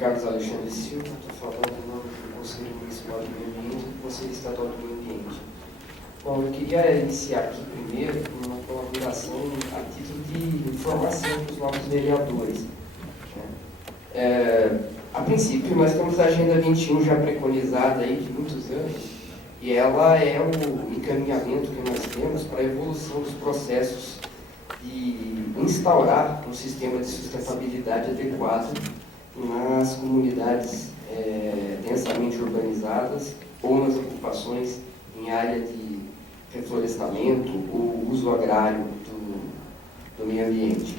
Carlos Alexandre Silva, estou falando em nome do Conselho Municipal do Meio Ambiente e do Conselho Estadual do Meio Ambiente. Bom, eu queria iniciar aqui primeiro com uma colaboração a título de informação para os novos vereadores. A princípio, nós temos a Agenda 21 já preconizada aí de muitos anos, e ela é o encaminhamento que nós temos para a evolução dos processos de instaurar um sistema de sustentabilidade adequado nas comunidades densamente urbanizadas ou nas ocupações em área de reflorestamento ou uso agrário do meio ambiente.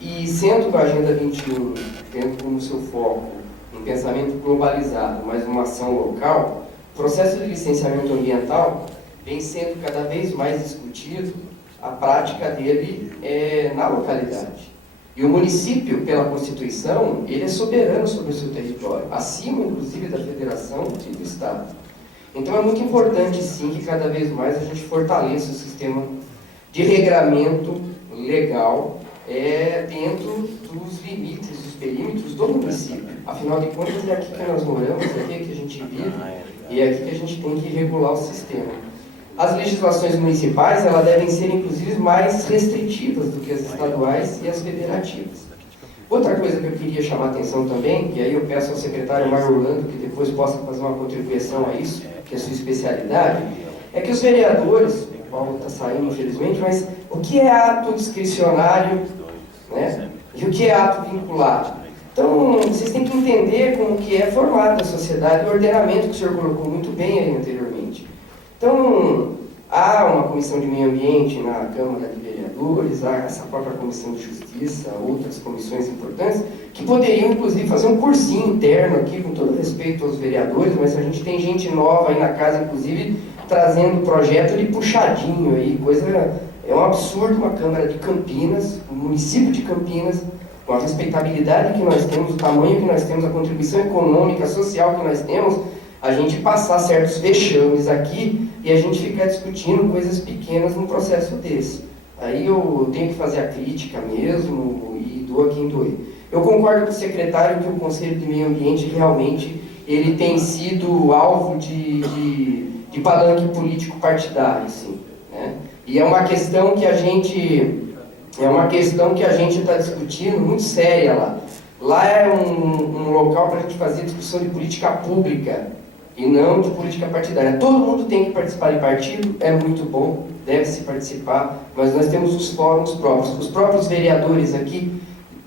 E sendo a Agenda 21 tendo como seu foco um pensamento globalizado, mas uma ação local, o processo de licenciamento ambiental vem sendo cada vez mais discutido, a prática dele na localidade. E o município, pela Constituição, ele é soberano sobre o seu território, acima, inclusive, da federação e do Estado. Então é muito importante, sim, que cada vez mais a gente fortaleça o sistema de regramento legal dentro dos limites, dos perímetros do município. Afinal de contas, é aqui que nós moramos, é aqui que a gente vive e é aqui que a gente tem que regular o sistema. As legislações municipais, elas devem ser, inclusive, mais restritivas do que as estaduais e as federativas. Outra coisa que eu queria chamar a atenção também, e aí eu peço ao secretário Mário Orlando que depois possa fazer uma contribuição a isso, que é a sua especialidade, é que os vereadores, o Paulo está saindo infelizmente, mas o que é ato discricionário, né? E o que é ato vinculado? Então, vocês têm que entender como que é formada a sociedade e o ordenamento que o senhor colocou muito bem aí anteriormente. Então, há uma comissão de meio ambiente na Câmara de Vereadores, há essa própria comissão de justiça, outras comissões importantes, que poderiam, inclusive, fazer um cursinho interno aqui, com todo respeito aos vereadores, mas a gente tem gente nova aí na casa, inclusive, trazendo projeto de puxadinho aí, é um absurdo uma Câmara de Campinas, um município de Campinas, com a respeitabilidade que nós temos, o tamanho que nós temos, a contribuição econômica, social que nós temos, a gente passar certos vexames aqui e a gente ficar discutindo coisas pequenas num processo desse. Aí eu tenho que fazer a crítica mesmo e doa quem doer. Eu concordo com o secretário que o Conselho de Meio Ambiente realmente ele tem sido alvo de palanque político partidário, sim, né? E é uma questão que a gente está discutindo muito séria lá. Lá é um local para a gente fazer discussão de política pública e não de política partidária. Todo mundo tem que participar de partido, é muito bom, deve-se participar, mas nós temos os fóruns próprios. Os próprios vereadores aqui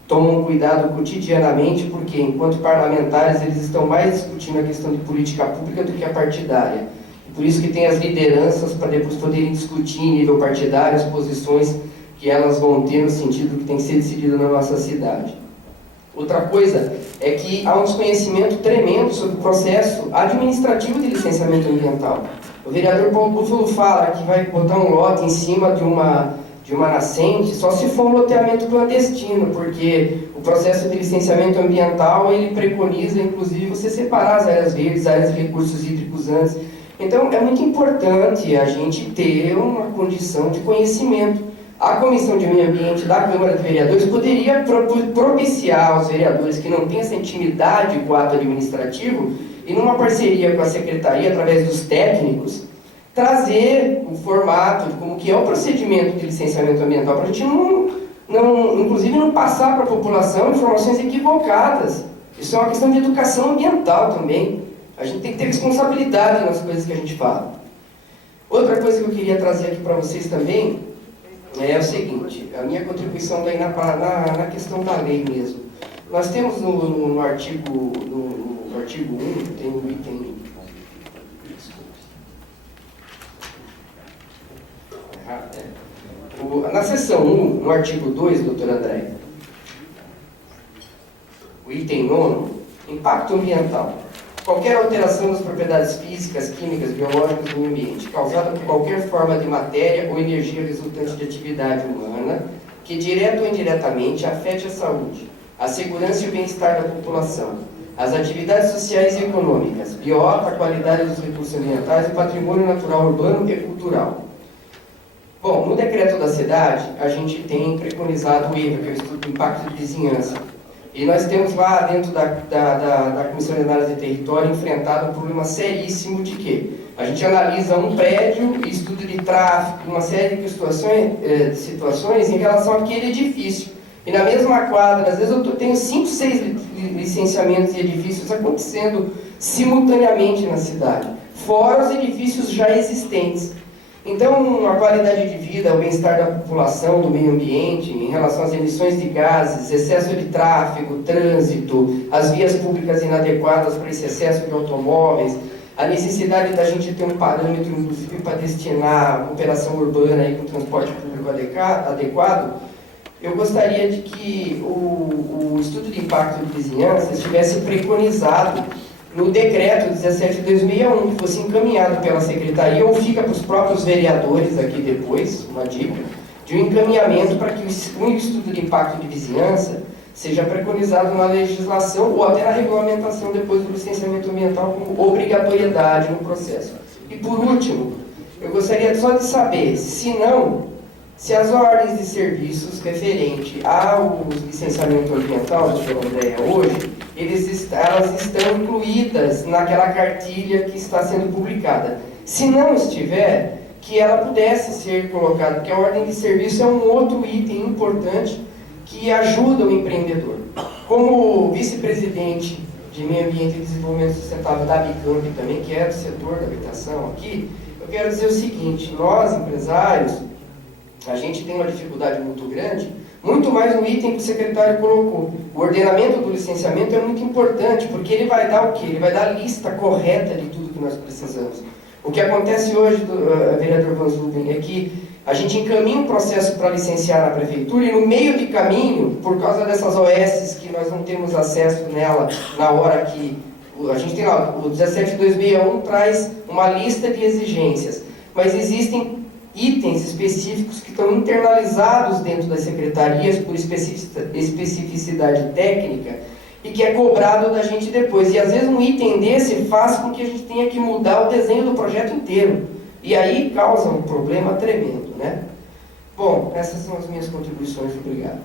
tomam cuidado cotidianamente, porque enquanto parlamentares eles estão mais discutindo a questão de política pública do que a partidária. E por isso que tem as lideranças para depois poderem discutir em nível partidário as posições que elas vão ter no sentido que tem que ser decidido na nossa cidade. Outra coisa é que há um desconhecimento tremendo sobre o processo administrativo de licenciamento ambiental. O vereador Paulo Búfalo fala que vai botar um lote em cima de uma nascente só se for um loteamento clandestino, porque o processo de licenciamento ambiental ele preconiza, inclusive, você separar as áreas verdes, áreas de recursos hídricos antes. Então, é muito importante a gente ter uma condição de conhecimento. A Comissão de Meio Ambiente da Câmara de Vereadores poderia propiciar aos vereadores que não têm essa intimidade com o ato administrativo e numa parceria com a Secretaria, através dos técnicos, trazer o formato de como que é o procedimento de licenciamento ambiental, para a gente inclusive não passar para a população informações equivocadas. Isso é uma questão de educação ambiental também. A gente tem que ter responsabilidade nas coisas que a gente fala. Outra coisa que eu queria trazer aqui para vocês também é o seguinte, a minha contribuição daí na questão da lei mesmo. Nós temos no artigo 1, tem um item... Na seção 1, no artigo 2, doutor André, o item 9, impacto ambiental. Qualquer alteração das propriedades físicas, químicas, biológicas do meio ambiente, causada por qualquer forma de matéria ou energia resultante de atividade humana, que direta ou indiretamente afete a saúde, a segurança e o bem-estar da população, as atividades sociais e econômicas, biota, a qualidade dos recursos ambientais e patrimônio natural urbano e cultural. Bom, no decreto da cidade, a gente tem preconizado o IVA, que é o estudo de impacto de vizinhança. E nós temos lá dentro da Comissão de Análise de Território enfrentado um problema seríssimo de quê? A gente analisa um prédio, estudo de tráfego, uma série de situações em relação àquele edifício. E na mesma quadra, às vezes eu tenho 5, 6 licenciamentos de edifícios acontecendo simultaneamente na cidade, fora os edifícios já existentes. Então, a qualidade de vida, o bem-estar da população, do meio ambiente, em relação às emissões de gases, excesso de tráfego, trânsito, as vias públicas inadequadas para esse excesso de automóveis, a necessidade da gente ter um parâmetro, inclusive, para destinar a operação urbana aí, com transporte público adequado, eu gostaria de que o estudo de impacto de vizinhança estivesse preconizado no decreto 17/2001, que fosse encaminhado pela Secretaria ou fica para os próprios vereadores aqui depois, uma dica, de um encaminhamento para que o estudo de impacto de vizinhança seja preconizado na legislação ou até na regulamentação depois do licenciamento ambiental como obrigatoriedade no processo. E por último, eu gostaria só de saber, se as ordens de serviços referentes ao licenciamento ambiental do Sr. Andréia hoje, elas estão incluídas naquela cartilha que está sendo publicada. Se não estiver, que ela pudesse ser colocada, porque a ordem de serviço é um outro item importante que ajuda o empreendedor. Como vice-presidente de Meio Ambiente e Desenvolvimento Sustentável da Bicamp também, que é do setor da habitação aqui, eu quero dizer o seguinte: nós, empresários, a gente tem uma dificuldade muito grande, muito mais no item que o secretário colocou. O ordenamento do licenciamento é muito importante, porque ele vai dar o quê? Ele vai dar a lista correta de tudo que nós precisamos. O que acontece hoje, vereador Van Zuben, é que a gente encaminha um processo para licenciar na prefeitura e no meio de caminho, por causa dessas OS que nós não temos acesso nela na hora que... A gente tem lá, o 17/2001 traz uma lista de exigências, mas existem itens específicos que estão internalizados dentro das secretarias por especificidade técnica e que é cobrado da gente depois. E às vezes um item desse faz com que a gente tenha que mudar o desenho do projeto inteiro. E aí causa um problema tremendo, né? Bom, essas são as minhas contribuições. Obrigado.